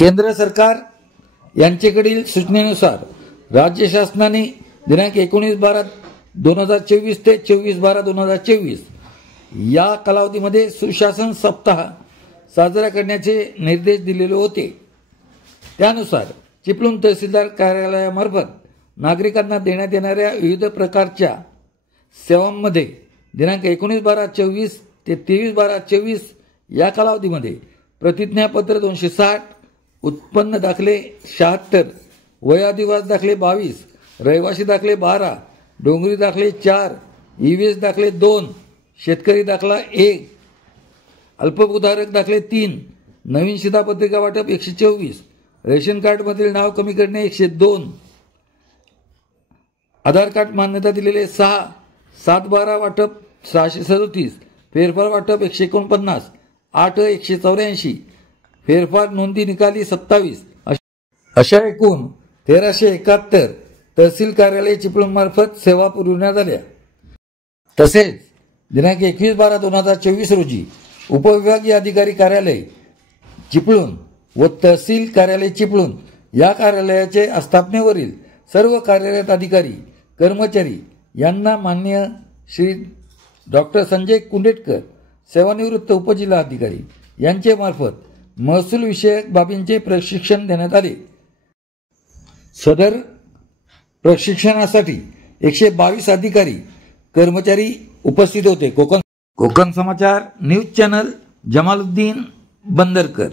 केंद्र सरकार यांच्याकडील सूचनेनुसार राज्य शासनाने दिनांक 19/12/2024 ते 24/12/2024 या कालावधीमध्ये सुशासन सप्ताह साजरा करण्याचे निर्देश दिलेले होते। त्यानुसार चिपळूण तहसीलदार कार्यालयामार्फत नागरिकांना देण्यात येणाऱ्या विविध प्रकारच्या सेवांमध्ये दिनांक 19/12/24 ते 23/12/24 या कालावधीमध्ये प्रतिज्ञापत्र 260, उत्पन्न दाखले 76, वय आदिवासी दाखले 22, रहिवासी दाखले 12, डोंगरी दाखले 4, ईव्हीएस दाखले 2, शेतकरी दाखला 1, अल्पभूधारक दाखले 3, नवीन शिधापत्रिका वाटप 124, रेशन कार्डमधील नाव कमी करणे 102, आधार कार्ड मान्यता दिलेले 6, 7/12 वाटप 637, फेरफार वाटप 149, 8 184, फेरफार नोंदी निकाली 27 अशा एकूण 1371 तहसील कार्यालय चिपळूण मार्फत सेवा पुरविण्यात आल्या। तसेच दिनांक 21/12/2024 रोजी उपविभागीय अधिकारी कार्यालय चिपळूण व तहसील कार्यालय चिपळूण या कार्यालयाचे आस्थापनेवरील सर्व कार्यरत अधिकारी कर्मचारी यांना माननीय श्री डॉक्टर संजय कुंडेटकर सेवानिवृत्त उपजिल्हाधिकारी यांचे मार्फत महसूल विषयक बाबींचे प्रशिक्षण देण्यात आले। सदर प्रशिक्षणासाठी 122 अधिकारी कर्मचारी उपस्थित होते। कोकण समाचार न्यूज चॅनल जमालुद्दीन बंदरकर।